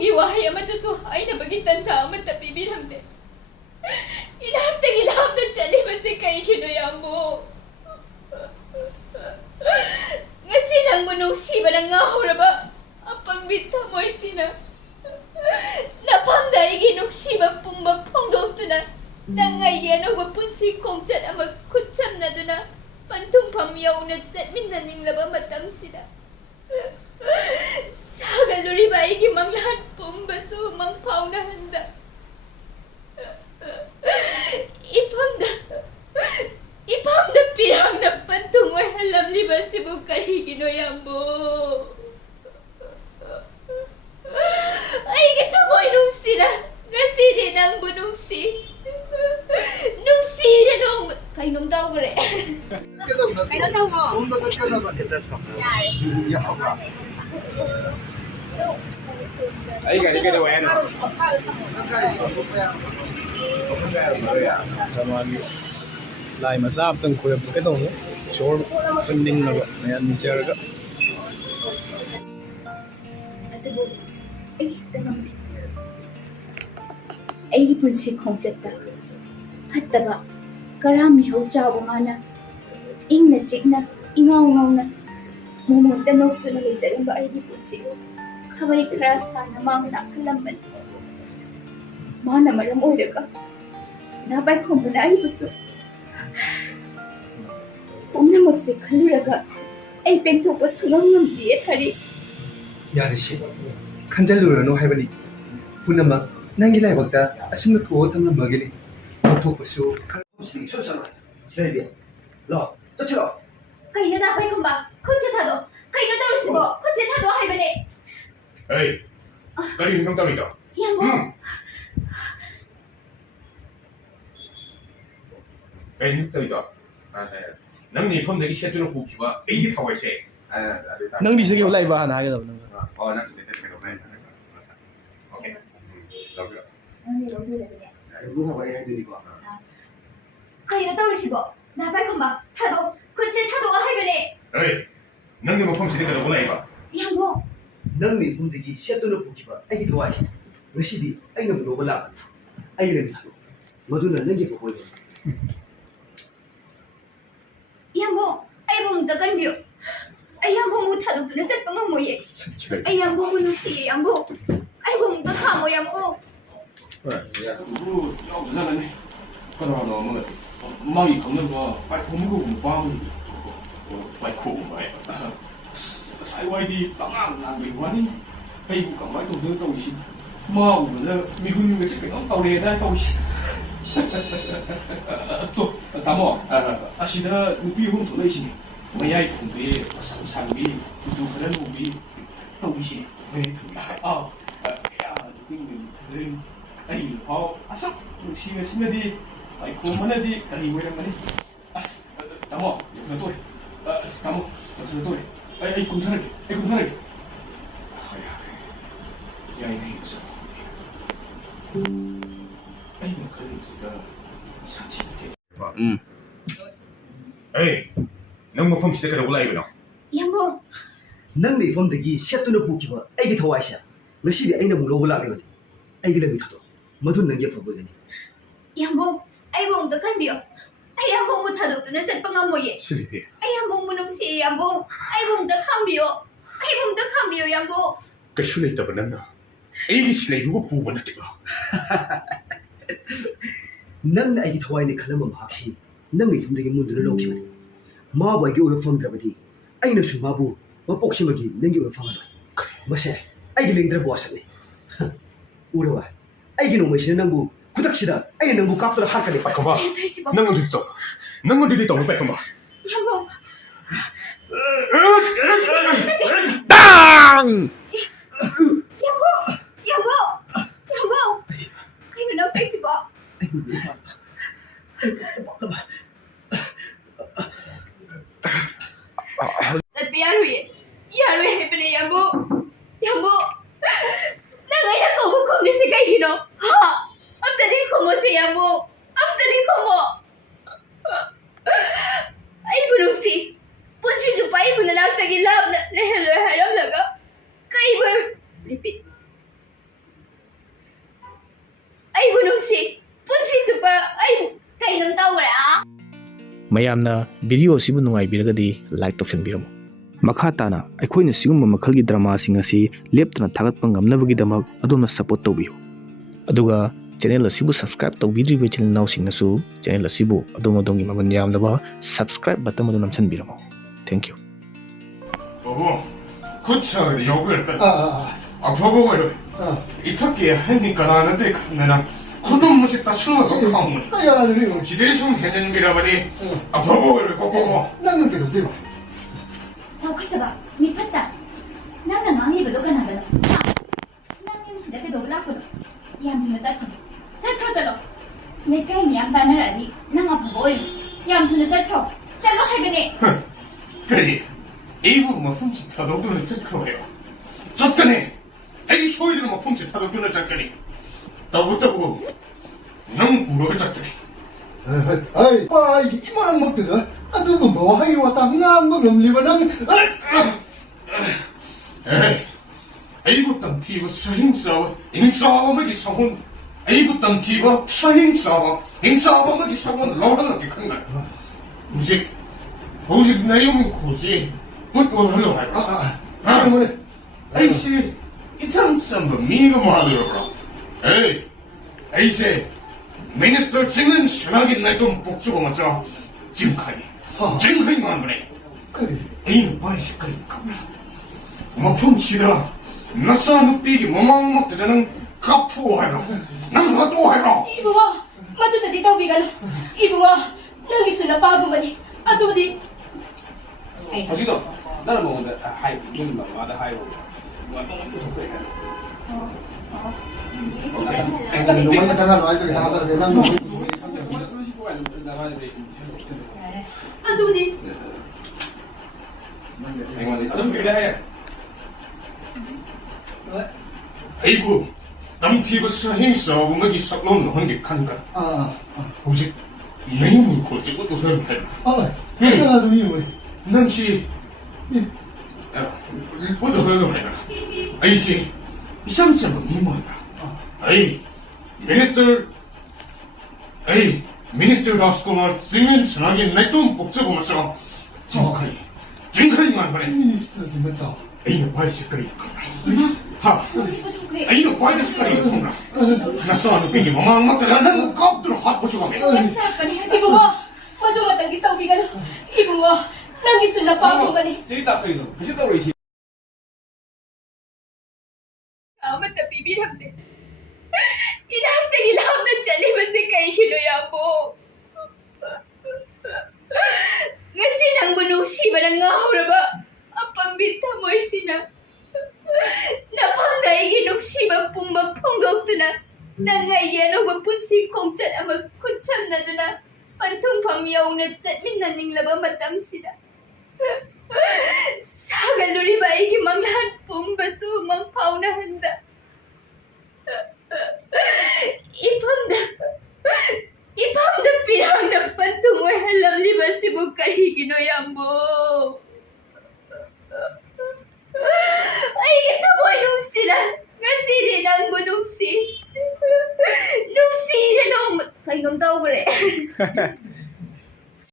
ꯌꯥꯝꯕꯨꯡꯒꯤ ꯋꯥꯍꯩ ꯑꯃꯇꯁꯨ ꯍꯥꯏꯅꯕꯒꯤ ꯇꯟꯖꯥ ꯑꯃꯠꯇ ꯄꯤꯕꯤꯔꯝꯗꯦ ꯏꯅꯥꯛꯇꯒꯤ ꯂꯥꯞꯅ ꯆꯠꯂꯤꯕꯁꯤ ꯀꯩꯒꯤꯅꯣ ꯌꯥꯝꯕꯨ ngasi nang manusiba ng ngahuraba apang bita mo sina napamda iginuksiba pumba pongdok tu na nangayan o bapunsi kong chat ang magkutsam na doon na pantong pamyaw na chat minaning laba matam sila sagaluri ba igimang lahat pumba so mang pao na handa ipamda pirang na pantungoy halam liba si Bukay Ginoyambo. Ay, kita mo inungsi na. Ngasi din ang bunungsi. Nungsi na nung... Kainom daw ko rin. Kainom daw mo. Ay, ganito ka daw yan. Lai mà giáp từng khối cái đồ nữa số phân ninh là vậy anh chơi đó ai punsi khongchata phattaba karami ho chabu mana ingna chikna ingau ngauna momon tanok tu na leizarum ba ai punsi khabai khara sana mang na khalamban mana maram oiraga na bai khombana ai busu ꯄꯨꯝꯅꯃꯛꯁꯦ ꯈꯜꯂꯨꯔꯒ ꯑꯩ ꯄꯦꯟꯊꯣꯛꯄ ꯁꯨꯡꯉꯝ ꯉꯝꯗꯦ ꯊꯔꯤ ꯌꯥꯔꯦꯁꯤ ꯈꯟꯖꯜꯂꯨꯔꯅꯨ ꯍꯥꯏꯕꯅꯤ ꯄꯨꯝꯅꯃꯛ ꯅꯪꯒꯤ ꯂꯥꯏꯕꯛꯇ ꯑꯁꯨꯝꯅ ꯊꯣꯛꯑ ꯊꯝꯂꯝꯕꯒꯤꯅꯤ ꯄꯥꯡꯊꯣꯛꯄꯁꯨ 시래비야 러 쫓으러 ꯀꯩꯅꯣ ꯅꯥꯄꯩ ꯈꯨꯝꯕ ꯈꯨꯠꯁꯦ ꯊꯥꯗꯣ ꯀꯩꯅꯣ ꯇꯧꯔꯤꯁꯤꯕꯣ ꯈꯨꯠꯁꯦ ꯊꯥꯗꯣ ꯍꯥꯏꯕꯅꯦ 에이 까리 운동 따위다 ꯌꯥꯝꯕꯣ 에이 따위다 ꯅꯪꯅꯤ ꯐꯝꯗꯒꯤ ꯁꯦꯠꯇꯨꯅ ꯄꯨꯈꯤꯕ ꯑꯩꯒꯤ ꯊꯋꯥꯏꯁꯦ ꯅꯪꯗꯤ ꯁꯤꯒꯤ ꯂꯩꯕ ꯍꯥꯟꯅ ꯍꯥꯏꯒꯗꯕ ꯅꯪ ꯅꯪ ꯁꯤꯗ ꯀꯩꯗꯧꯕ 오케이 ꯂꯧꯕꯤꯔꯣ ꯅꯪꯗꯤ ꯂꯧꯗꯣꯏꯔꯕꯅꯦ 누가 왜 해드리고 ꯀꯩꯅꯣ ꯇꯧꯔꯤꯁꯤꯕꯣ ꯅꯥꯄꯩ ꯈꯨꯝꯕ ꯊꯥꯗꯣ ꯈꯨꯠꯁꯦ ꯊꯥꯗꯣꯛꯑꯣ ꯍꯥꯏꯕꯅꯦ 에이 ꯅꯪꯒꯤ ꯃꯐꯝꯁꯤꯗ ꯀꯩꯗꯧꯕ ꯂꯩꯕ ꯌꯥꯝꯕꯣ ꯅꯪꯅꯤ ꯐꯝꯗꯒꯤ ꯁꯦꯠꯇꯨꯅ ꯄꯨꯈꯤꯕ ꯑꯩꯒꯤ ꯊꯋꯥꯏꯁꯦ ꯉꯁꯤꯗꯤ ꯑꯩꯅ ꯂꯧꯕ ꯂꯥꯛꯄꯅꯤ ꯑꯩ ꯂꯩ ꯊꯥꯗꯣꯛ ꯃꯗꯨꯅ ꯅꯪꯒꯤ ꯐꯣꯏꯗ ꯌꯥꯝꯕꯣ ꯑꯩꯕꯨ ꯑꯃꯨꯛꯇ ꯀꯟꯕꯤꯌꯨ ꯑꯩ ꯌꯥꯝꯕꯨꯡꯕꯨ ꯊꯥꯗꯣꯛꯇꯨꯅ ꯆꯠꯄ ꯉꯝꯃꯣꯏꯌꯦ ꯑꯩ ꯌꯥꯝꯕꯨꯡꯕꯨ ꯅꯨꯡꯁꯤꯌꯦ ꯌꯥꯝꯕꯨ ꯑꯩꯕꯨ ꯑꯃꯨꯛꯇ ꯈꯥꯝꯃꯣ ꯌꯥꯝꯕꯨ 누구 야무자네 그러나 뭐 망이 걷는 거 빨콩이고 빵 빨콩 뭐야 사이와이디 빵안 나기와니 아이고 가만히 또 있지 마우는 미군님의 색깔 떠오래다 떠오시 또 담어 아시다 누비용 돌아이시 뭐야이 공비 상상비 또 그런 공비 떠오시 왜 아 야, 지금 그들 아이 어 아서 시가 신나디 아이 고만하디 아이 왜란말이 아 담어 이거 또 담어 이거 또 아이 공사를 야 이게 있어 아이 뭐 그래 있을까 사치게 에이 너무 폼 시대 그러고 라이브나 ꯌꯥꯝꯕꯣ ꯅꯪꯅꯤ ꯐꯝꯗꯒꯤ ꯁꯦꯠꯇꯨꯅ ꯄꯨꯈꯤꯕ ꯑꯩꯒꯤ ꯊꯋꯥꯏꯁꯦ ꯉꯁꯤꯗꯤ ꯑꯩꯅ ꯑꯃꯨꯛ ꯂꯧꯕ ꯂꯥꯛꯂꯤꯕꯅꯤ ꯑꯩꯒꯤ ꯂꯝꯕꯤ ꯊꯥꯗꯣꯛ ꯃꯗꯨ ꯅꯪꯒꯤ ꯑꯐꯕꯒꯅꯤ ꯌꯥꯝꯕꯣ ꯑꯩꯕꯨ ꯑꯃꯨꯛꯇ ꯀꯟꯕꯤꯌꯣ ꯑꯩ ꯌꯥꯝꯕꯨꯡꯕꯨ ꯊꯥꯗꯣꯛꯇꯨꯅ ꯆꯠꯄ ꯉꯝꯃꯣꯏꯌꯦ 슬리피 ꯑꯩ ꯌꯥꯝꯕꯨꯡꯕꯨ ꯅꯨꯡꯁꯤꯌꯦ ꯌꯥꯝꯕꯨꯡ ꯑꯩꯕꯨ ꯑꯃꯨꯛꯇ ꯈꯥꯝꯕꯤꯌꯣ ꯑꯩꯕꯨ ꯑꯃꯨꯛꯇ ꯈꯥꯝꯕꯤꯌꯣ ꯌꯥꯝꯕꯨꯡ 그슈 있다고 넌나 에이기 슬레이브고 부부는 찍어 ꯅꯪꯅ ꯑꯩꯒꯤ ꯊꯋꯥꯏꯅꯤ ꯈꯜꯂꯝꯕ ꯃꯍꯥꯛꯁꯤ ꯅꯪꯅꯤ ꯐꯝꯗꯒꯤ ꯃꯨꯟꯗꯨꯅ ꯂꯧꯈꯤꯕꯅꯤ ꯃꯥꯕꯨ ꯑꯩꯒꯤ ꯑꯣꯏꯕ ꯐꯪꯗ꯭ꯔꯕꯗꯤ ꯑꯩꯅꯁꯨ ꯃꯥꯕꯨ ꯃꯄꯣꯛꯁꯤꯃꯒꯤ ꯅꯪꯒꯤ ꯑꯣꯏꯕ ꯐꯪꯍꯜꯂꯣꯏ ꯃꯁꯦ ꯑꯩꯒꯤ ꯂꯦꯡꯗ꯭ꯔꯕ ꯋꯥꯁꯛꯅꯤ ꯎꯔꯕ ꯑꯩꯒꯤ ꯅꯣꯡꯃꯩꯁꯤꯅ ꯅꯪꯕꯨ ꯈꯨꯗꯛꯁꯤꯗ ꯑꯩꯅ ꯅꯪꯕꯨ ꯀꯥꯞꯇꯨꯅ ꯍꯥꯠꯀꯅꯤ 빨콩봐 넌 어디 있어 빨콩봐 ꯌꯥꯝꯕꯨꯡ 땅! ꯌꯥꯝꯕꯨꯡ ꯀꯩꯅꯣ ꯅꯪ ꯇꯧꯔꯤꯁꯤꯕꯣ ꯆꯠꯄ ꯌꯥꯔꯣꯏꯌꯦ ꯍꯥꯏꯕꯅꯦ ꯌꯥꯝꯕꯨꯡ ꯅꯪ ꯑꯩꯅ ꯀꯧꯕ ꯈꯨꯝꯂꯤꯁꯦ ꯀꯩꯒꯤꯅꯣ ꯑꯝꯇꯗꯤ ꯈꯨꯝꯃꯣꯁꯦ ꯌꯥꯝꯕꯨꯡ ꯑꯝꯇꯗꯤ ꯈꯨꯝꯃꯣ ꯑꯩꯕꯨ ꯅꯨꯡꯁꯤ ꯄꯨꯟꯁꯤ ꯆꯨꯞꯄ ꯑꯩꯕꯨ ꯅꯅꯥꯛꯇꯒꯤ ꯂꯥꯞꯅ ꯂꯩꯍꯜꯂꯣꯏ ꯍꯥꯏꯔꯝꯂꯒ ꯀꯩꯕꯨ ꯔꯤꯄꯤꯠ ꯃꯌꯥꯝꯅ ꯚꯤꯗꯤꯑꯣ ꯑꯁꯤꯕꯨ ꯅꯨꯡꯉꯥꯏꯕꯤꯔꯒꯗꯤ ꯂꯥꯏꯛ ꯇꯧꯁꯟꯕꯤꯔꯝꯃꯨ ꯃꯈꯥ ꯇꯥꯅ ꯑꯩꯈꯣꯏꯅ ꯁꯤꯒꯨꯝꯕ ꯃꯈꯜꯒꯤ ꯗ꯭ꯔꯃꯥꯁꯤꯡ ꯑꯁꯤ ꯂꯦꯞꯇꯅ ꯊꯥꯒꯠꯄ ꯉꯝꯅꯕꯒꯤꯗꯃꯛ ꯑꯗꯣꯝꯅ ꯁꯄꯣꯔꯠ ꯇꯧꯕꯤꯌꯨ ꯑꯗꯨꯒ ꯆꯦꯅꯦꯜ ꯑꯁꯤꯕꯨ ꯁꯕꯁꯀ꯭ꯔꯥꯏꯕ ꯇꯧꯕꯤꯗ꯭ꯔꯤꯕ ꯏꯆꯤꯜ ꯏꯅꯥꯎꯁꯤꯡꯅꯁꯨ ꯆꯦꯅꯦꯜ ꯑꯁꯤꯕꯨ ꯑꯗꯣꯝꯒꯤ ꯃꯃꯜ ꯌꯥꯝꯂꯕ ꯁꯕꯁꯀ꯭ꯔꯥꯏꯕ ꯕꯇꯟ ꯑꯗꯨ ꯅꯝꯁꯤꯟꯕꯤꯔꯝꯃꯨ ꯊꯦꯡꯛ ꯌꯨ 보고 그쵸 욕을 아, 보고 이렇게 하니까 나한테 내가 그도 멋있다 숨어도 가면 야, 그리고 기대 좀 해내는 게라버리 보고 보고 나는 게도 되고. そうかったば、見張った。なんだ何部どかなんだろ。何にもしだけどラクロ。やんとなざっくろ。ざっくろざろ。ねかいみやんばならに、なんがぼぼいる。やんとなざっくろ。ざろはぐね。 그래 이부 뭐 훔치 타도들은 섞어요 졌더니 에이 소이들은 뭐 훔치 타도들은 졌더니 더부터고 넌 구로를 졌더니 아이, 아, 이게 이만한 먹들아. 아, 누구 뭐 하기 왔다. 나뭐 넘리고 난. 에이 에이부 땅 티고 사행싸워 행싸워 먹이 사혼 에이부 땅 티고 사행싸워 행싸워 먹이 사혼 로라는 게 큰가 무식 무식 내용은 고지 뭐 하려고 할까 그러면 에이씨, 이참 쌈도 미가 뭐하더라고. 에이, 에이씨, 미니스터 증은 신하게 날돈 복주고 맞죠? 징카이만 보네. 그래. 에이는 빨리 색깔이 가보라. 뭐 훔치다, 나사 눕비기 뭐만 먹더라는 카푸 하라. 난 나도 하라. 이부와, 맞다 니 더비가로. 이부와, 너기 술라 바구머니. 아도디. 어디도 나는 뭐 근데 하이 무슨 말 맞아 하이로 너만 당할 와이저기 당하다 난 뭐. 아도디. 그럼 그래 해 에이구, 남티브 사행싸 먹이 싹놓는 한게 카니까. 아, 혹시 내용을 고치고 또 설명 해봐. 내가 좀 이거. 남씨, 어디 흘러가라. 아이씨, 쌈쌈은 니뭐다. 아이, 미니스터 가스코마 증은 전하게 내돈 복잡고 마셔. 증카이만 말해. 미니스터기 맞죠? 에이는 와이 색깔이 있구나. 하, 에이는 와이 색깔이 있구나. 나서는 빙이 뭐만 맞더라. 나는 깝들어 핫보시고 해. 이부와, 맞다 니 더비가로. 이부와, 너기 술라 바구머니. 세이다 커이도 무슨 따로 이시 अमत बीबी हमने इन हफ्ते इलाम न चले बसे कई किलो याबो ngasi nang bunusi barang ngahuraba apambit tamoy sina napangay ginuksi ba pumba punggok tuna nangay yano ba punsi kong chat ama kutsam na duna pantung pamyaw na chat min naning laba matam sina sagaluri ba igi manglahan pumbasu mang pauna handa ipamda pirang da pantungoy halam liba si bukari ginoyambo ay kitaboy nung sila nga sili nang bunong si nung sila nung kayo nung tao ko rin